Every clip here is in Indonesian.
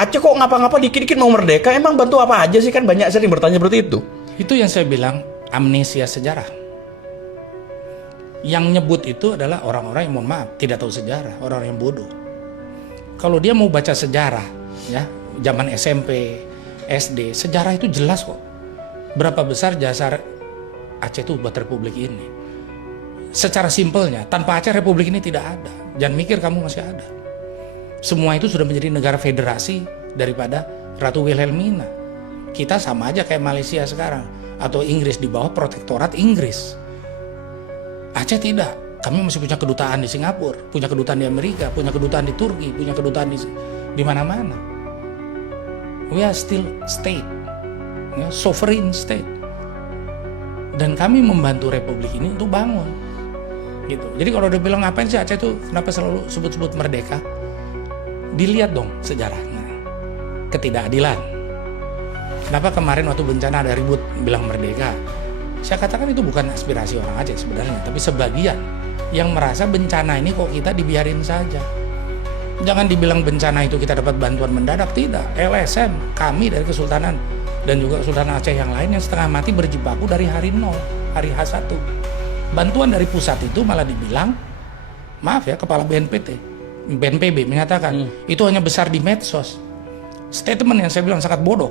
Aceh kok ngapa-ngapa dikit-dikit mau merdeka, emang bantu apa aja sih? Kan banyak sering bertanya seperti itu. Itu yang saya bilang amnesia sejarah. Yang nyebut itu adalah orang-orang yang mohon maaf tidak tahu sejarah, orang yang bodoh. Kalau dia mau baca sejarah, ya zaman SMP, SD, sejarah itu jelas kok. Berapa besar jasa Aceh itu buat Republik ini. Secara simpelnya, tanpa Aceh Republik ini tidak ada. Jangan mikir kamu masih ada. Semua itu sudah menjadi negara federasi daripada Ratu Wilhelmina. Kita sama aja kayak Malaysia sekarang, atau Inggris di bawah protektorat Inggris. Aceh tidak. Kami masih punya kedutaan di Singapura, punya kedutaan di Amerika, punya kedutaan di Turki, punya kedutaan di mana-mana. We are still state, ya, sovereign state. Dan kami membantu Republik ini untuk bangun. Gitu. Jadi kalau udah bilang ngapain sih Aceh itu kenapa selalu sebut-sebut merdeka? Dilihat dong sejarahnya. Ketidakadilan. Kenapa kemarin waktu bencana ada ribut bilang merdeka? Saya katakan itu bukan aspirasi orang Aceh sebenarnya, tapi sebagian yang merasa bencana ini kok kita dibiarin saja. Jangan dibilang bencana itu kita dapat bantuan mendadak, tidak. LSM, kami dari Kesultanan dan juga Kesultanan Aceh yang lain yang setengah mati berjibaku dari hari 0, hari H1. Bantuan dari pusat itu malah dibilang, maaf ya, Kepala BNPB menyatakan itu hanya besar di medsos. Statement yang saya bilang sangat bodoh.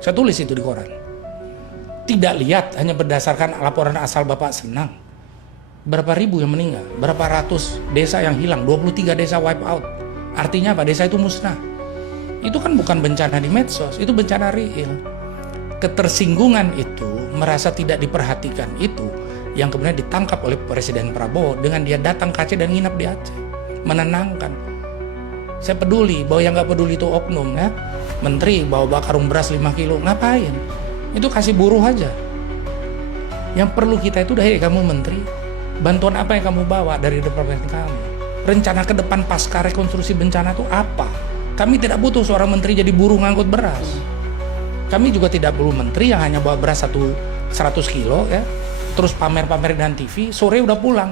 Saya tulis itu di koran. Tidak lihat hanya berdasarkan laporan asal Bapak Senang. Berapa ribu yang meninggal, berapa ratus desa yang hilang, 23 desa wipe out. Artinya apa? Desa itu musnah. Itu kan bukan bencana di medsos, itu bencana real. Ketersinggungan itu, merasa tidak diperhatikan itu, yang kemudian ditangkap oleh Presiden Prabowo dengan dia datang ke Aceh dan nginap di Aceh. Menenangkan. Saya peduli, bahwa yang nggak peduli itu oknum ya. Menteri bawa karung beras 5 kilo, ngapain? Itu kasih buruh aja. Yang perlu kita itu, dari kamu menteri, bantuan apa yang kamu bawa dari departemen kamu? Rencana ke depan pasca rekonstruksi bencana itu apa? Kami tidak butuh seorang menteri jadi buruh ngangkut beras. Kami juga tidak perlu menteri yang hanya bawa beras 100 kilo ya, terus pamer-pamer dan TV, sore udah pulang.